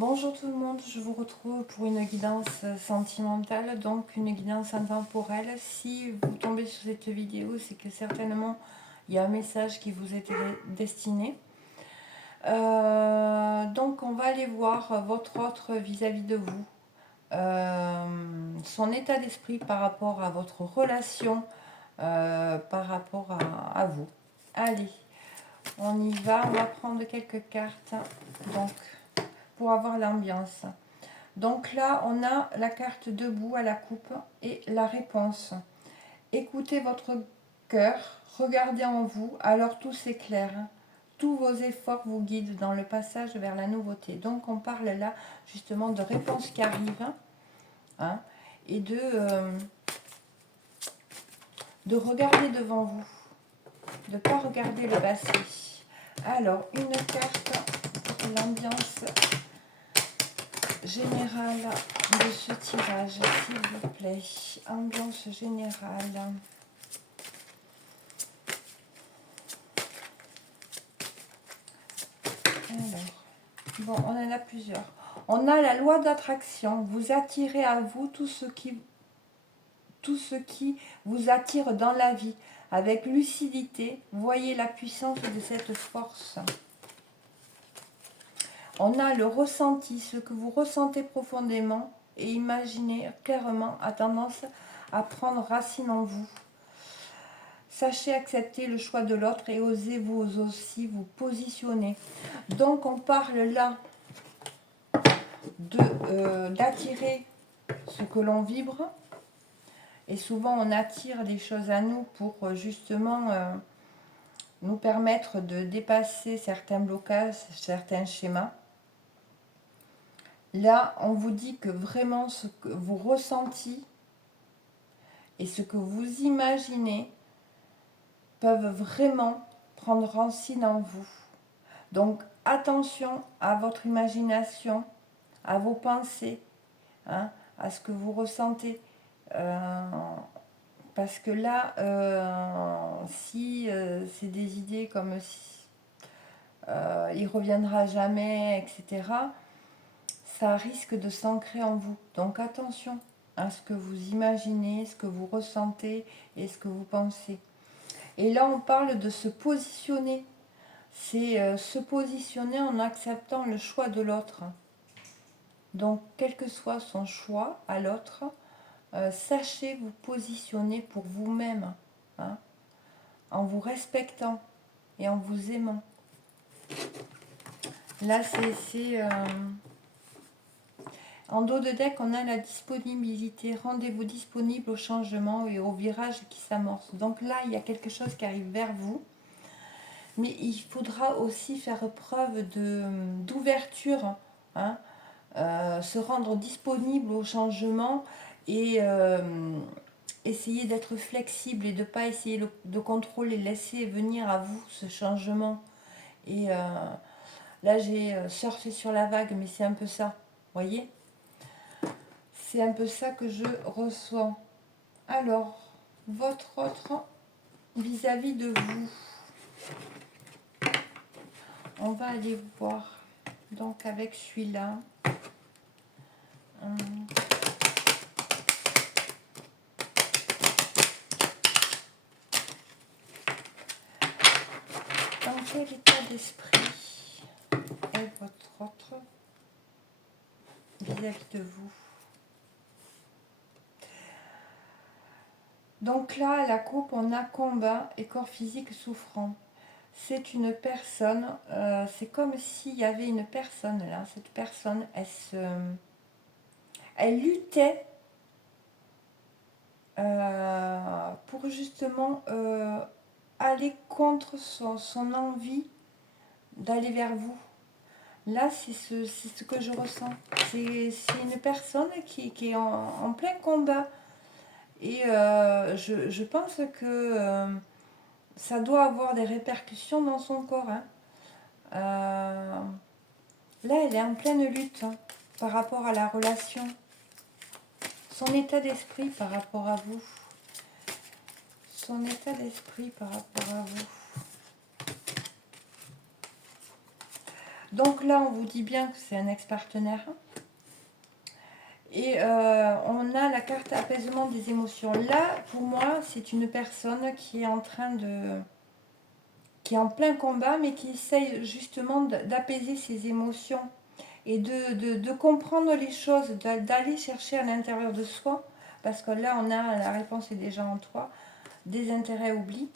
Bonjour tout le monde, je vous retrouve pour une guidance sentimentale, donc une guidance intemporelle. Si vous tombez sur cette vidéo, c'est que certainement il y a un message qui vous est destiné. Donc on va aller voir votre autre vis-à-vis de vous, son état d'esprit par rapport à votre relation, par rapport à vous. Allez, on y va, on va prendre quelques cartes. Donc, pour avoir l'ambiance. Donc là, on a la carte debout à la coupe et la réponse. Écoutez votre cœur, regardez en vous, alors tout s'éclaire. Tous vos efforts vous guident dans le passage vers la nouveauté. Donc on parle là justement de réponses qui arrivent, hein, et de regarder devant vous, de ne pas regarder le passé. Alors, une carte pour l'ambiance générale de ce tirage, s'il vous plaît. Ambiance générale. Alors, bon, on en a plusieurs. On a la loi d'attraction. Vous attirez à vous tout ce qui vous attire dans la vie. Avec lucidité, voyez la puissance de cette force. On a le ressenti, ce que vous ressentez profondément et imaginez clairement a tendance à prendre racine en vous. Sachez accepter le choix de l'autre et osez vous aussi vous positionner. Donc on parle là d'attirer ce que l'on vibre. Et souvent on attire des choses à nous pour justement nous permettre de dépasser certains blocages, certains schémas. Là, on vous dit que vraiment ce que vous ressentez et ce que vous imaginez peuvent vraiment prendre racine en vous. Donc, attention à votre imagination, à vos pensées, hein, à ce que vous ressentez. Parce que là, si c'est des idées comme si il reviendra jamais, etc., ça risque de s'ancrer en vous. Donc attention à ce que vous imaginez, ce que vous ressentez et ce que vous pensez. Et là, on parle de se positionner. C'est se positionner en acceptant le choix de l'autre. Donc, quel que soit son choix à l'autre, sachez vous positionner pour vous-même, hein, en vous respectant et en vous aimant. Là, c'est en dos de deck, on a la disponibilité. Rendez-vous disponible au changement et au virage qui s'amorce. Donc là, il y a quelque chose qui arrive vers vous. Mais il faudra aussi faire preuve d'ouverture, hein, se rendre disponible au changement et essayer d'être flexible et de ne pas essayer de contrôler, laisser venir à vous ce changement. Et là, j'ai surfé sur la vague, mais c'est un peu ça, voyez ? C'est un peu ça que je reçois. Alors, votre autre vis-à-vis de vous. On va aller voir. Donc, avec celui-là. Dans quel état d'esprit est votre autre vis-à-vis de vous? Donc là, à la coupe, on a combat et corps physique souffrant. C'est une personne, c'est comme s'il y avait une personne là. Cette personne, elle luttait pour justement aller contre son envie d'aller vers vous. Là, c'est ce que je ressens. C'est une personne qui est en plein combat. Et je pense que ça doit avoir des répercussions dans son corps. Hein. Là, elle est en pleine lutte, hein, par rapport à la relation. Son état d'esprit par rapport à vous. Son état d'esprit par rapport à vous. Donc là, on vous dit bien que c'est un ex-partenaire. Et on a la carte apaisement des émotions. Là, pour moi, c'est une personne qui est en train de... qui est en plein combat, mais qui essaye justement d'apaiser ses émotions et de comprendre les choses, d'aller chercher à l'intérieur de soi, parce que là, on a la réponse est déjà en toi, des intérêts oubliés,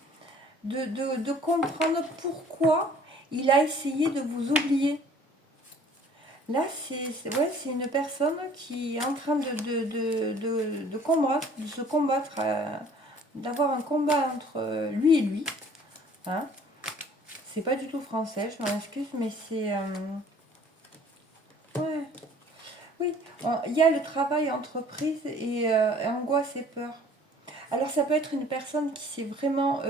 de comprendre pourquoi il a essayé de vous oublier. Là, ouais, c'est une personne qui est en train de combattre, de se combattre, d'avoir un combat entre lui et lui. Hein. C'est pas du tout français, je m'en excuse, mais c'est... ouais. Oui, il y a le travail, entreprise et angoisse et peur. Alors ça peut être une personne qui s'est vraiment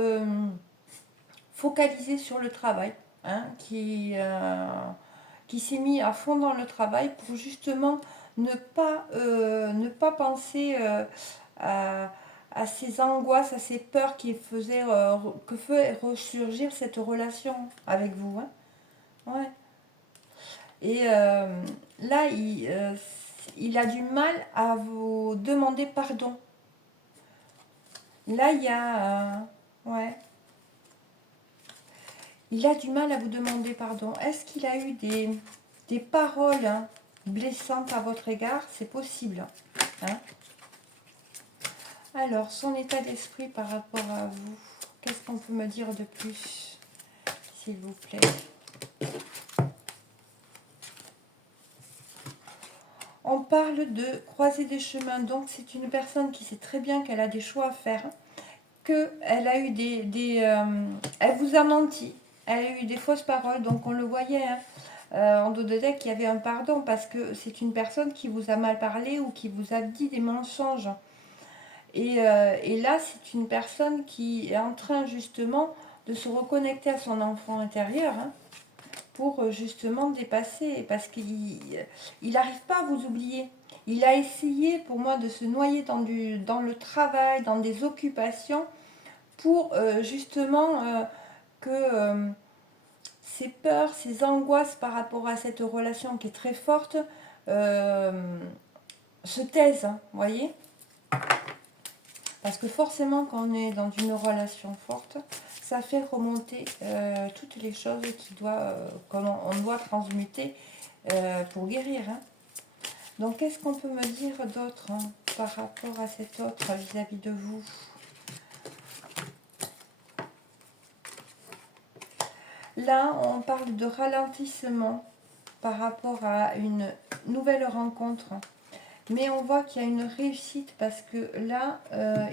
focalisée sur le travail, hein, qui s'est mis à fond dans le travail pour justement ne pas penser à, à ces angoisses, à ces peurs que fait ressurgir cette relation avec vous. Hein. Ouais. Et là, il a du mal à vous demander pardon. Là, il y a... ouais. Il a du mal à vous demander pardon. Est-ce qu'il a eu des paroles blessantes à votre égard? C'est possible. Hein. Alors, son état d'esprit par rapport à vous. Qu'est-ce qu'on peut me dire de plus, s'il vous plaît? On parle de croiser des chemins. Donc, c'est une personne qui sait très bien qu'elle a des choix à faire. Qu'elle a eu elle vous a menti. Elle a eu des fausses paroles. Donc, on le voyait. Hein. En dos de deck, il y avait un pardon parce que c'est une personne qui vous a mal parlé ou qui vous a dit des mensonges. Et là, c'est une personne qui est en train justement de se reconnecter à son enfant intérieur hein, pour justement dépasser, parce qu'il n'arrive pas à vous oublier. Il a essayé pour moi de se noyer dans le travail, dans des occupations, pour justement que ces peurs, ces angoisses par rapport à cette relation qui est très forte se taisent, hein, vous voyez. Parce que forcément, quand on est dans une relation forte, ça fait remonter toutes les choses qu'on doit transmuter pour guérir. Hein. Donc, qu'est-ce qu'on peut me dire d'autre hein, par rapport à cet autre vis-à-vis de vous? Là, on parle de ralentissement par rapport à une nouvelle rencontre. Mais on voit qu'il y a une réussite parce que là,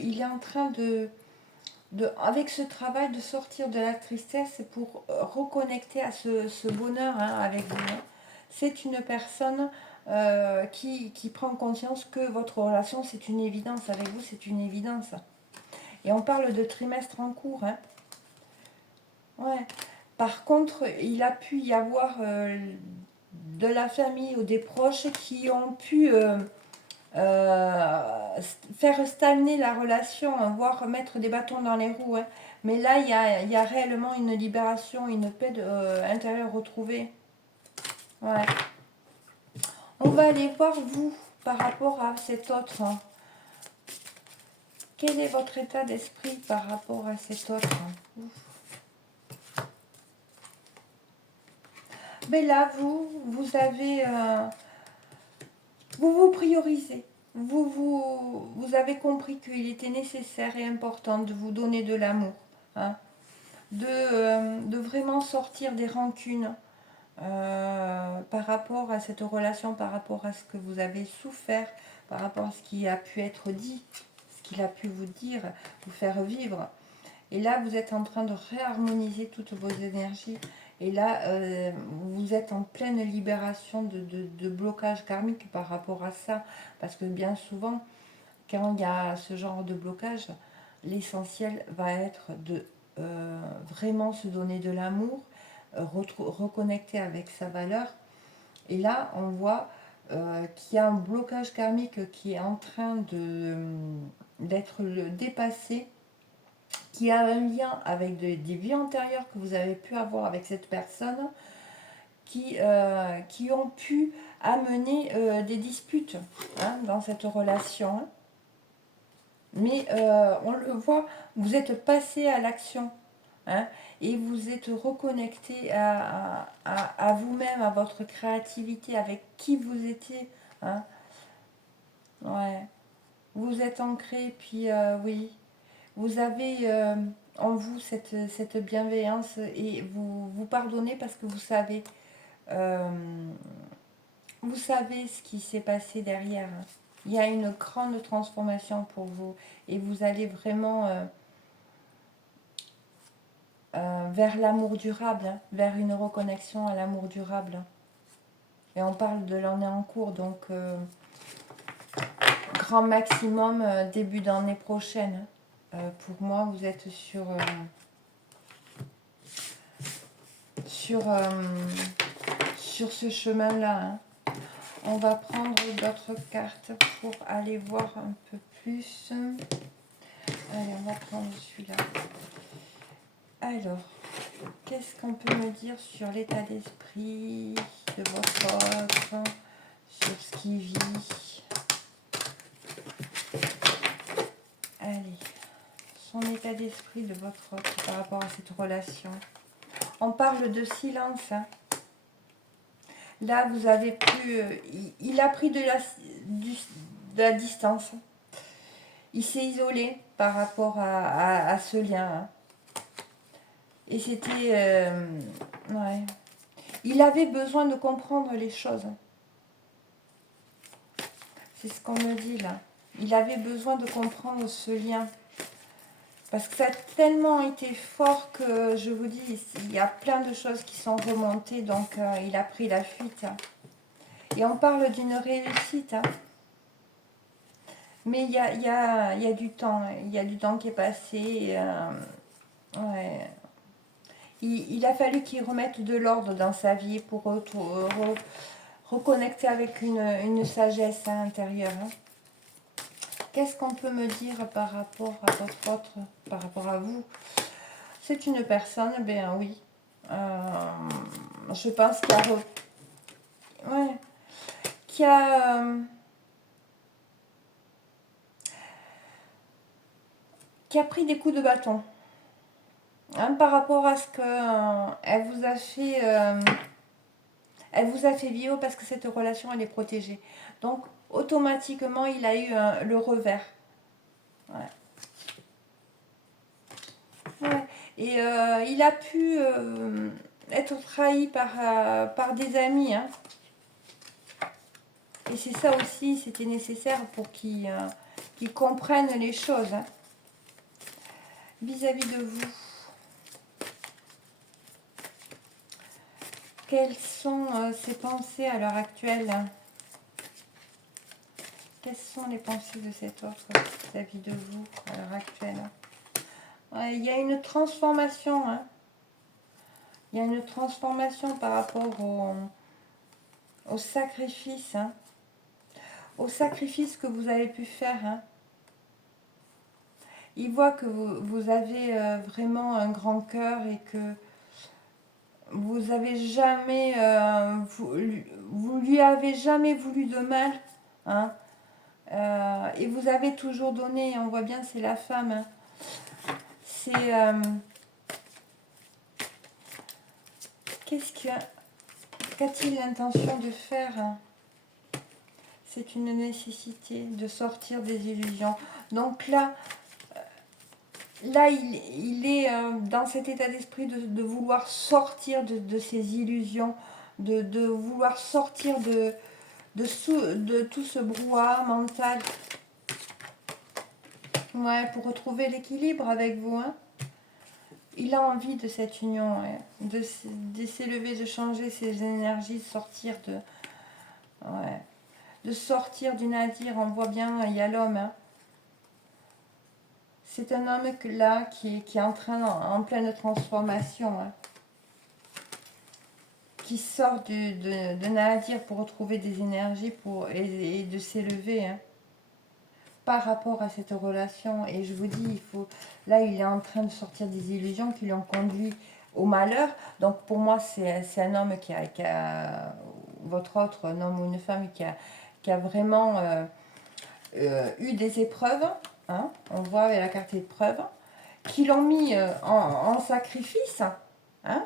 il est en train avec ce travail, de sortir de la tristesse pour reconnecter à ce bonheur hein, avec vous. Hein. C'est une personne qui prend conscience que votre relation, c'est une évidence. Avec vous, c'est une évidence. Et on parle de trimestre en cours. Hein. Ouais. Par contre, il a pu y avoir de la famille ou des proches qui ont pu faire stagner la relation, hein, voire mettre des bâtons dans les roues. Hein. Mais là, il y a réellement une libération, une paix intérieure retrouvée. Ouais. On va aller voir vous par rapport à cet autre. Hein. Quel est votre état d'esprit par rapport à cet autre? Mais là, vous avez... vous priorisez. Vous avez compris qu'il était nécessaire et important de vous donner de l'amour. Hein, de vraiment sortir des rancunes par rapport à cette relation, par rapport à ce que vous avez souffert, par rapport à ce qui a pu être dit, ce qu'il a pu vous dire, vous faire vivre. Et là, vous êtes en train de réharmoniser toutes vos énergies. Et là, vous êtes en pleine libération de blocage karmique par rapport à ça. Parce que bien souvent, quand il y a ce genre de blocage, l'essentiel va être de vraiment se donner de l'amour, reconnecter avec sa valeur. Et là, on voit qu'il y a un blocage karmique qui est en train d'être dépassé, qui a un lien avec des vies antérieures que vous avez pu avoir avec cette personne, qui ont pu amener des disputes hein, dans cette relation. Hein. Mais on le voit, vous êtes passé à l'action hein, et vous êtes reconnecté à vous-même, à votre créativité, avec qui vous étiez. Hein. Ouais. Vous êtes ancré, puis oui, vous avez en vous cette bienveillance et vous pardonnez parce que euh, vous savez ce qui s'est passé derrière. Hein. Il y a une grande transformation pour vous et vous allez vraiment vers l'amour durable, hein, vers une reconnexion à l'amour durable. Et on parle de l'année en cours, donc grand maximum début d'année prochaine. Pour moi, vous êtes sur ce chemin-là. Hein. On va prendre d'autres cartes pour aller voir un peu plus. Allez, on va prendre celui-là. Alors, qu'est-ce qu'on peut me dire sur l'état d'esprit de votre autre, sur ce qui vit? Allez, son état d'esprit de votre autre par rapport à cette relation. On parle de silence. Hein. Là, vous avez pu... il a pris de la distance. Il s'est isolé par rapport à ce lien. Hein. Et c'était... ouais. Il avait besoin de comprendre les choses. C'est ce qu'on me dit là. Il avait besoin de comprendre ce lien. Parce que ça a tellement été fort que, je vous dis, il y a plein de choses qui sont remontées. Donc, il a pris la fuite. Hein. Et on parle d'une réussite. Hein. Mais il y a du temps. Il y a du temps qui est passé. Ouais. Il a fallu qu'il remette de l'ordre dans sa vie pour reconnecter avec une sagesse hein, intérieure. Hein. Qu'est-ce qu'on peut me dire par rapport à votre autre, par rapport à vous? C'est une personne, ben oui. Je pense qu'il a... Ouais. Qui a... qui a pris des coups de bâton. Hein, par rapport à ce qu'elle vous a fait... elle vous a fait vivre parce que cette relation, elle est protégée. Donc, automatiquement, il a eu le revers. Ouais. Ouais. Et il a pu être trahi par des amis. Hein. Et c'est ça aussi, c'était nécessaire pour qu'il comprenne les choses. Hein. Vis-à-vis de vous. Quelles sont ses pensées à l'heure actuelle? Quelles sont les pensées de cet autre vis-à-vis de vous à l'heure actuelle? Ouais, il y a une transformation. Hein. Il y a une transformation par rapport au sacrifice. Hein. Au sacrifice que vous avez pu faire. Hein. Il voit que vous avez vraiment un grand cœur et que vous avez jamais, vous lui avez jamais voulu de mal. Hein. Et vous avez toujours donné, on voit bien, c'est la femme. Hein. C'est... qu'a-t-il l'intention de faire? Hein. C'est une nécessité de sortir des illusions. Donc là il est dans cet état d'esprit de vouloir sortir de ces illusions, de vouloir sortir de tout ce brouhaha mental. Ouais, pour retrouver l'équilibre avec vous. Hein. Il a envie de cette union, ouais, de s'élever, de changer ses énergies, de sortir de sortir du nadir. On voit bien, il y a l'homme. Hein. C'est un homme là qui est en pleine transformation. Hein. Qui sort de nadir pour retrouver des énergies et de s'élever. Hein. Par rapport à cette relation. Et je vous dis, là, il est en train de sortir des illusions qui l'ont conduit au malheur. Donc pour moi, c'est un homme votre autre, un homme ou une femme qui a vraiment eu des épreuves, hein, on voit avec la carte épreuve, qui l'ont mis en sacrifice, hein,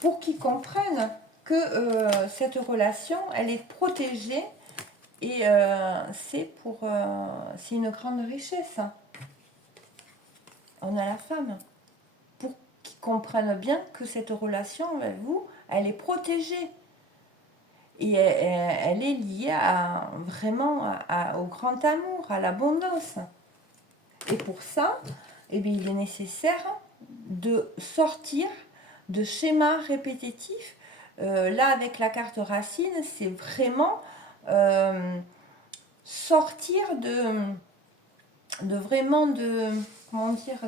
pour qu'ils comprennent que cette relation, elle est protégée et c'est une grande richesse. On a la femme. Pour qu'ils comprennent bien que cette relation avec vous, elle est protégée. Et elle est liée au grand amour, à l'abondance. Et pour ça, eh bien, il est nécessaire de sortir de schémas répétitifs. Là, avec la carte racine, c'est vraiment sortir comment dire,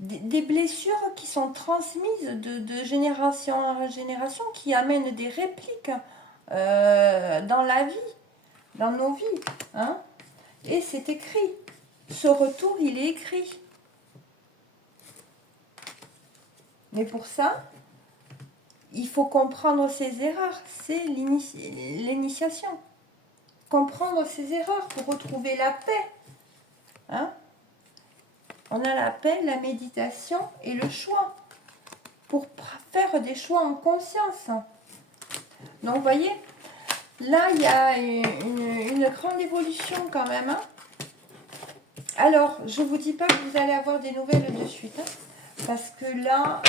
des blessures qui sont transmises de génération en génération, qui amènent des répliques dans la vie, dans nos vies. Hein. Et c'est écrit. Ce retour, il est écrit. Mais pour ça, il faut comprendre ses erreurs. C'est l'initiation. Comprendre ses erreurs pour retrouver la paix. Hein. On a la paix, la méditation et le choix. Pour faire des choix en conscience. Donc, vous voyez, là, il y a une grande évolution quand même. Hein. Alors, je ne vous dis pas que vous allez avoir des nouvelles de suite. Hein, parce que là,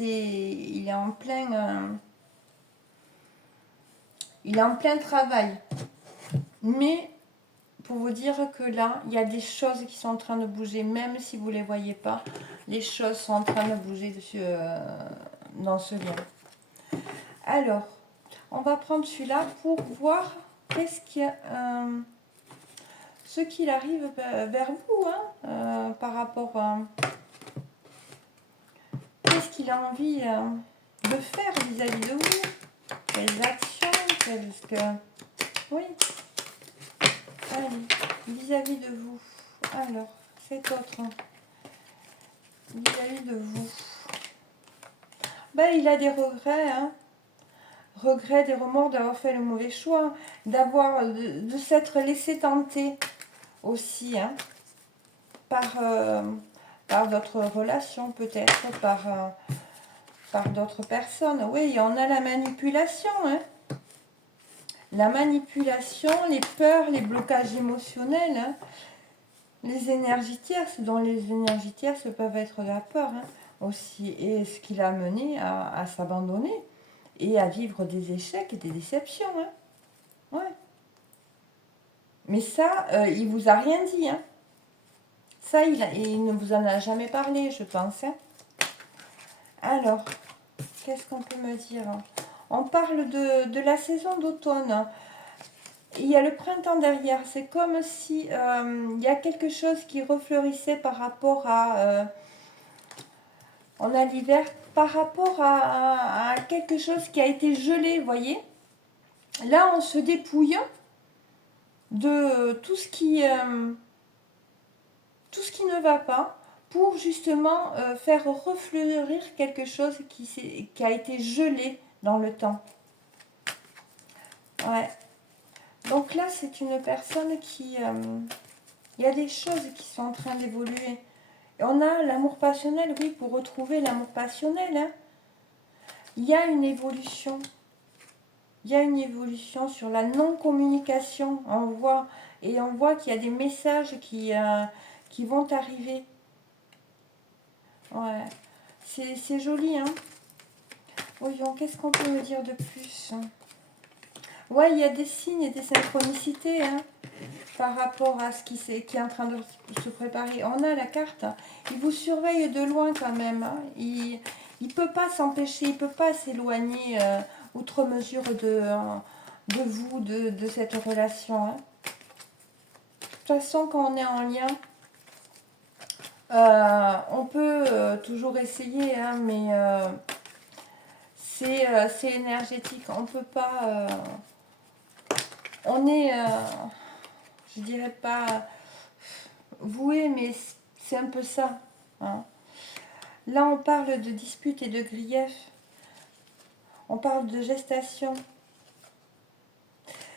il est en plein travail. Mais, pour vous dire que là, il y a des choses qui sont en train de bouger, même si vous ne les voyez pas. Les choses sont en train de bouger dessus, dans ce lien. Alors, on va prendre celui-là pour voir ce qu'il arrive vers vous, hein, par rapport à qu'est-ce qu'il a envie de faire vis-à-vis de vous. Quelles actions, oui. Allez, vis-à-vis de vous. Alors, cet autre, vis-à-vis de vous. Ben, il a des regrets, hein. Regrets, des remords d'avoir fait le mauvais choix, de s'être laissé tenter aussi, hein, par d'autres relations, peut-être, par d'autres personnes. Oui, on a la manipulation, hein. La manipulation, les peurs, les blocages émotionnels, hein. Les énergies tierces, dont les énergies tierces peuvent être la peur, hein, aussi, et ce qui l'a mené à s'abandonner et à vivre des échecs et des déceptions. Hein. Ouais. Mais ça, il vous a rien dit. Hein. Ça, il ne vous en a jamais parlé, je pense. Hein. Alors, qu'est-ce qu'on peut me dire? On parle de la saison d'automne. Il y a le printemps derrière. C'est comme si il y a quelque chose qui refleurissait par rapport à... on a l'hiver, par rapport à quelque chose qui a été gelé, vous voyez. Là, on se dépouille de tout ce qui ne va pas pour justement faire refleurir quelque chose qui a été gelé dans le temps. Ouais. Donc là, c'est une personne qui... il y a des choses qui sont en train d'évoluer. Et on a l'amour passionnel, oui, pour retrouver l'amour passionnel. Hein. Il y a une évolution. Il y a une évolution sur la non-communication. On voit qu'il y a des messages qui vont arriver. Ouais. C'est joli, hein. Voyons, qu'est-ce qu'on peut me dire de plus? Ouais, il y a des signes et des synchronicités, hein, par rapport à ce qui est en train de se préparer. On a la carte. Il vous surveille de loin quand même. Hein. Il ne peut pas s'empêcher, il ne peut pas s'éloigner outre mesure de vous, de cette relation. Hein. De toute façon, quand on est en lien, on peut toujours essayer, hein, mais c'est énergétique. On ne peut pas... on est, je dirais pas voué, mais C'est un peu ça. Hein. Là, on parle de disputes et de griefs. On parle de gestation.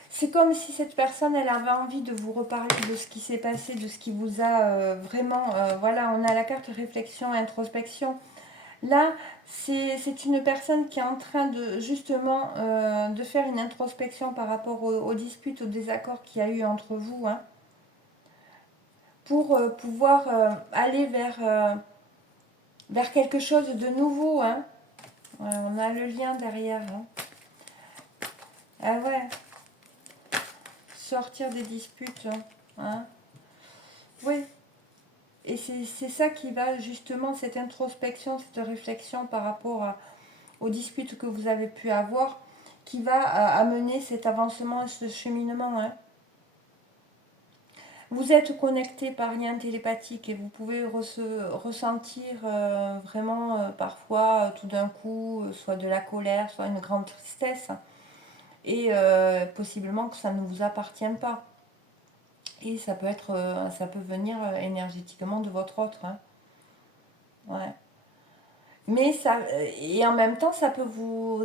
C'est comme si cette personne, elle avait envie de vous reparler de ce qui s'est passé, de ce qui vous a vraiment... voilà, on a la carte réflexion, introspection. Là, c'est une personne qui est en train de, justement, de faire une introspection par rapport aux disputes, aux désaccords qu'il y a eu entre vous, hein, pour pouvoir aller vers quelque chose de nouveau. Hein. Ouais, on a le lien derrière. Hein. Ah ouais. Sortir des disputes. Hein. Oui. Et c'est ça qui va justement, cette introspection, cette réflexion par rapport aux disputes que vous avez pu avoir, qui va amener cet avancement, ce cheminement. Hein. Vous êtes connecté par lien télépathique et vous pouvez ressentir vraiment parfois tout d'un coup soit de la colère, soit une grande tristesse et possiblement que ça ne vous appartient pas. Et ça peut être, ça peut venir énergétiquement de votre autre. Hein. Ouais. Mais ça, et en même temps, ça peut vous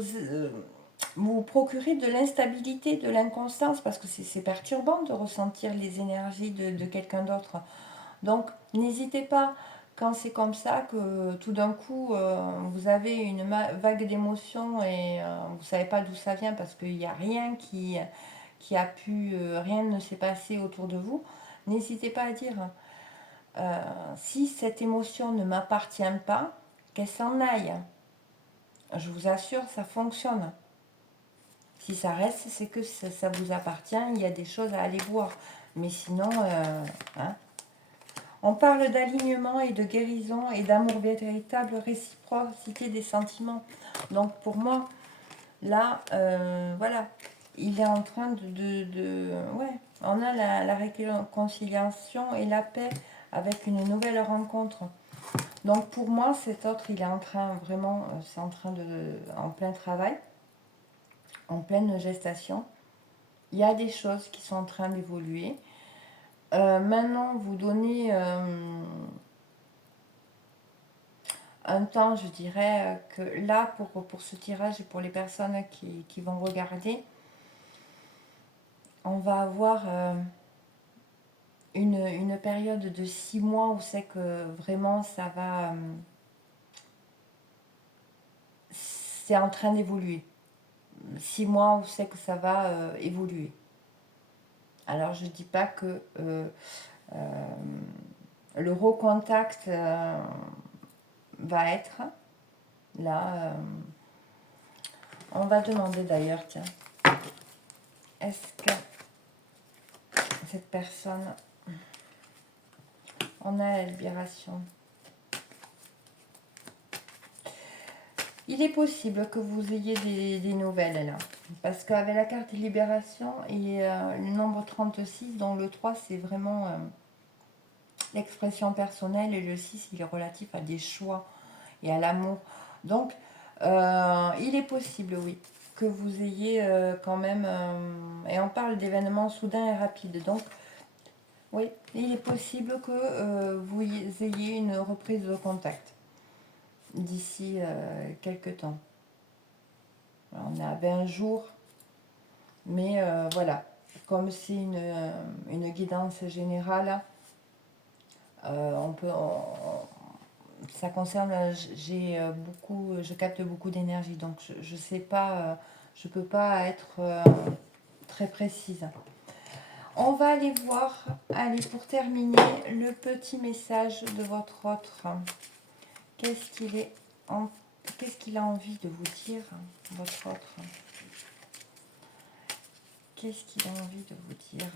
procurer de l'instabilité, de l'inconstance, parce que c'est perturbant de ressentir les énergies de quelqu'un d'autre. Donc, n'hésitez pas, quand c'est comme ça, que tout d'un coup, vous avez une vague d'émotions et vous ne savez pas d'où ça vient, parce qu'il n'y a rien qui a pu, rien ne s'est passé autour de vous, n'hésitez pas à dire, si cette émotion ne m'appartient pas, qu'elle s'en aille. Je vous assure, ça fonctionne. Si ça reste, c'est que ça vous appartient, il y a des choses à aller voir. Mais sinon, hein. On parle d'alignement et de guérison et d'amour véritable, réciprocité des sentiments. Donc pour moi, là, voilà, il est en train ouais, on a la réconciliation et la paix avec une nouvelle rencontre. Donc pour moi, cet autre, il est en train vraiment, c'est en train en plein travail, en pleine gestation. Il y a des choses qui sont en train d'évoluer. Maintenant, vous donnez un temps, je dirais, que là, pour ce tirage et pour les personnes qui vont regarder, on va avoir une période de 6 mois où c'est que vraiment ça va... c'est en train d'évoluer. 6 mois où c'est que ça va évoluer. Alors, je ne dis pas que le recontact va être là. On va demander d'ailleurs, tiens, est-ce que cette personne, on a la libération. Il est possible que vous ayez des nouvelles là, parce qu'avec la carte libération et le nombre 36, dont le 3 c'est vraiment l'expression personnelle et le 6 il est relatif à des choix et à l'amour. Donc il est possible, oui, que vous ayez quand même, et on parle d'événements soudains et rapides, donc oui, il est possible que vous ayez une reprise de contact d'ici quelques temps. On a 20 jours, mais voilà, comme c'est une guidance générale, ça concerne, je capte beaucoup d'énergie, donc je sais pas, je peux pas être très précise. On va aller voir, allez, pour terminer, le petit message de votre autre. Qu'est-ce qu'il a envie de vous dire, votre autre? Qu'est-ce qu'il a envie de vous dire?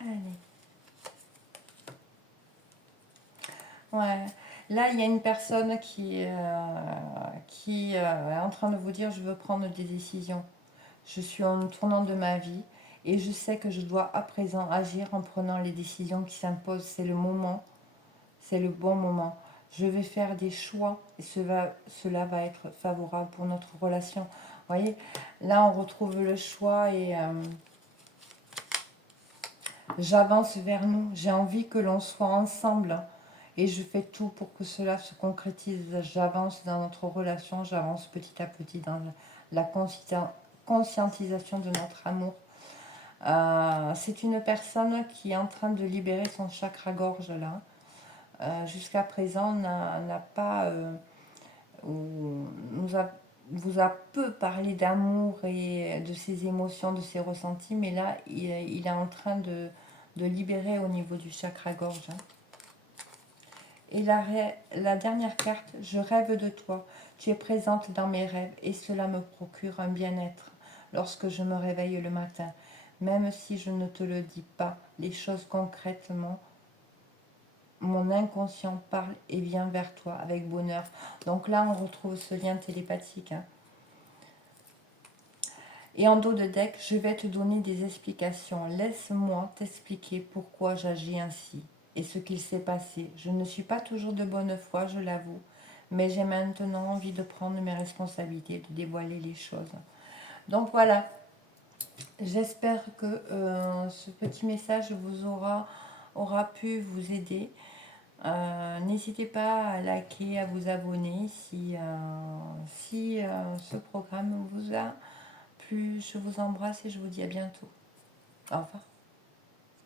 Allez. Ouais. Là, il y a une personne qui est en train de vous dire, je veux prendre des décisions. Je suis en tournant de ma vie et je sais que je dois à présent agir en prenant les décisions qui s'imposent. C'est le moment, c'est le bon moment. je vais faire des choix et cela va être favorable pour notre relation. Vous voyez, là on retrouve le choix et j'avance vers nous. J'ai envie que l'on soit ensemble et je fais tout pour que cela se concrétise. J'avance dans notre relation, j'avance petit à petit dans la conscientisation de notre amour. C'est une personne qui est en train de libérer son chakra-gorge là. Jusqu'à présent, n'a pas, vous a peu parlé d'amour et de ses émotions, de ses ressentis, mais là, il est en train de libérer au niveau du chakra-gorge. Hein. Et la dernière carte, je rêve de toi. Tu es présente dans mes rêves et cela me procure un bien-être lorsque je me réveille le matin. Même si je ne te le dis pas, les choses concrètement, mon inconscient parle et vient vers toi avec bonheur. Donc là, on retrouve ce lien télépathique. Hein. Et en dos de deck, je vais te donner des explications. Laisse-moi t'expliquer pourquoi j'agis ainsi et ce qu'il s'est passé. Je ne suis pas toujours de bonne foi, je l'avoue, mais j'ai maintenant envie de prendre mes responsabilités, de dévoiler les choses. Donc voilà, j'espère que ce petit message vous aura pu vous aider. N'hésitez pas à liker, à vous abonner si ce programme vous a plu. Je vous embrasse et je vous dis à bientôt. Au revoir.